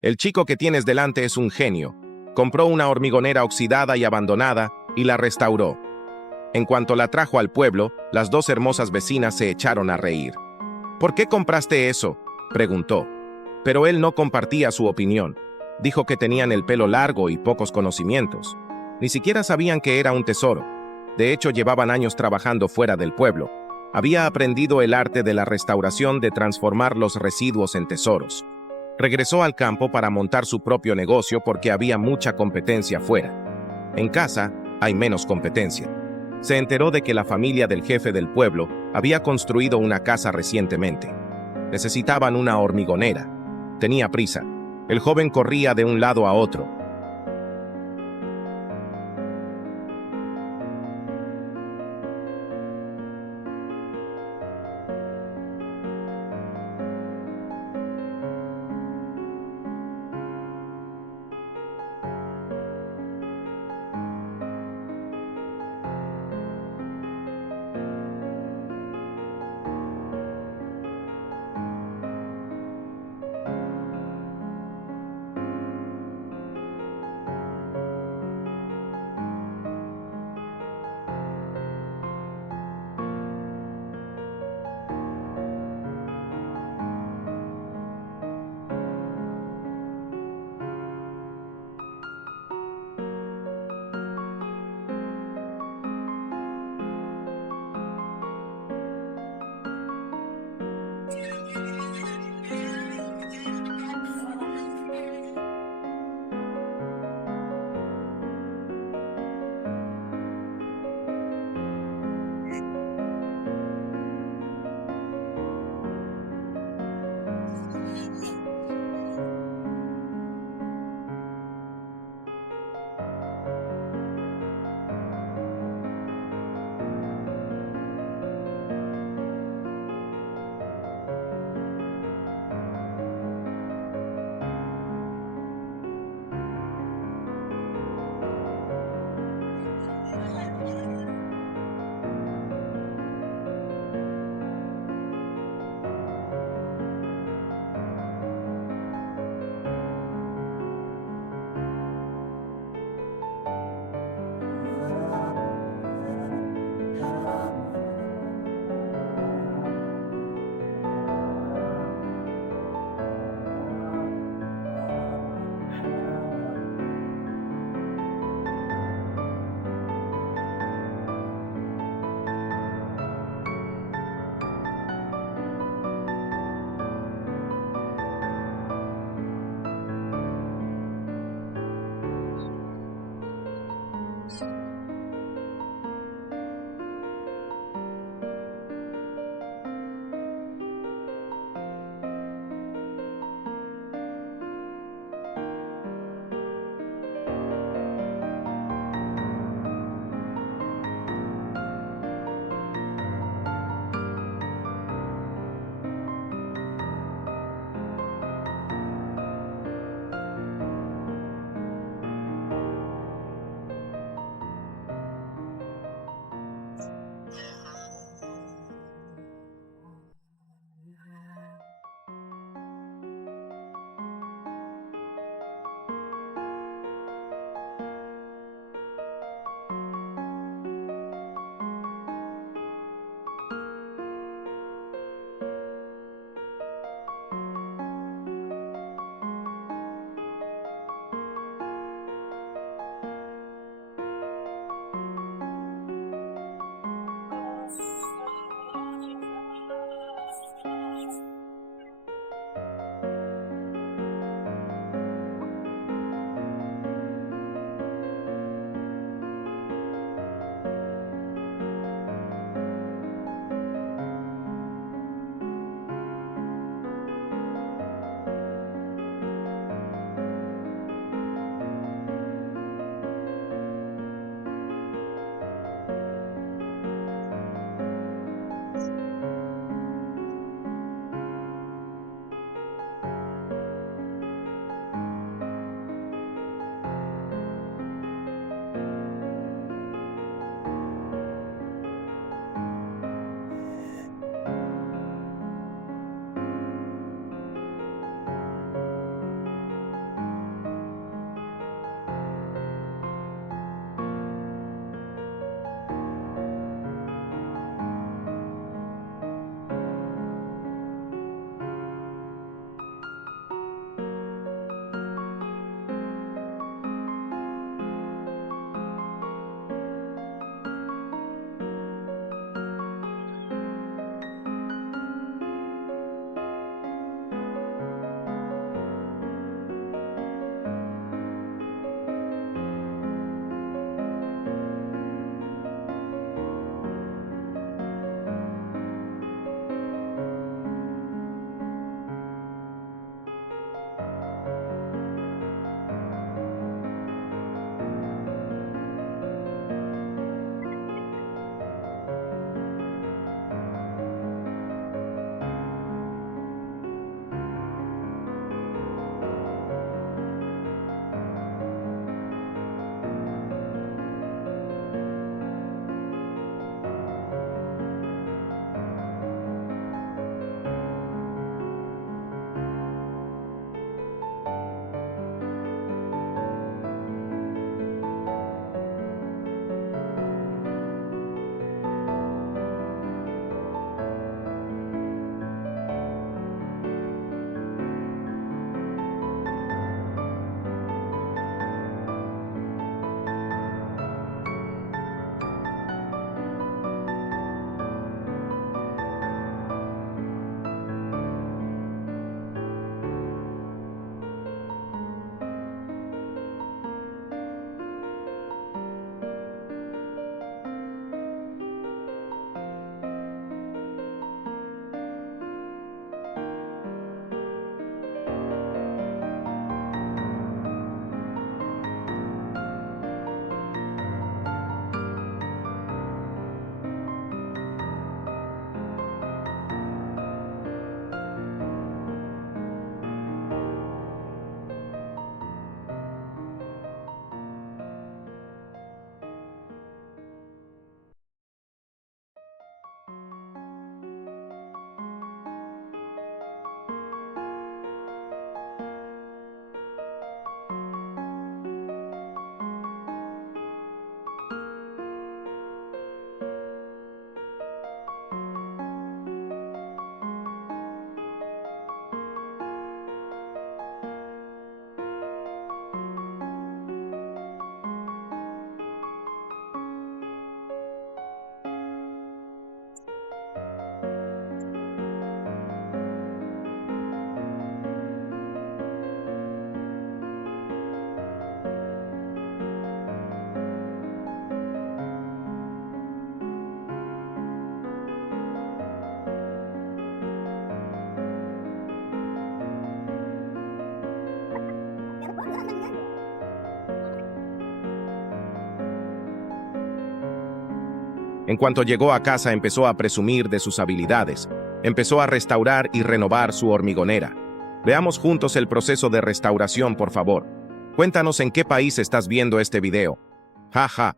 El chico que tienes delante es un genio. Compró una hormigonera oxidada y abandonada y la restauró. En cuanto la trajo al pueblo, las dos hermosas vecinas se echaron a reír. ¿Por qué compraste eso?, preguntó. Pero él no compartía su opinión. Dijo que tenían el pelo largo y pocos conocimientos. Ni siquiera sabían que era un tesoro. De hecho, llevaban años trabajando fuera del pueblo. Había aprendido el arte de la restauración de transformar los residuos en tesoros. Regresó al campo para montar su propio negocio porque había mucha competencia fuera. En casa, hay menos competencia. Se enteró de que la familia del jefe del pueblo había construido una casa recientemente. Necesitaban una hormigonera. Tenía prisa. El joven corría de un lado a otro. En cuanto llegó a casa empezó a presumir de sus habilidades. Empezó a restaurar y renovar su hormigonera. Veamos juntos el proceso de restauración, por favor. Cuéntanos en qué país estás viendo este video. Jaja.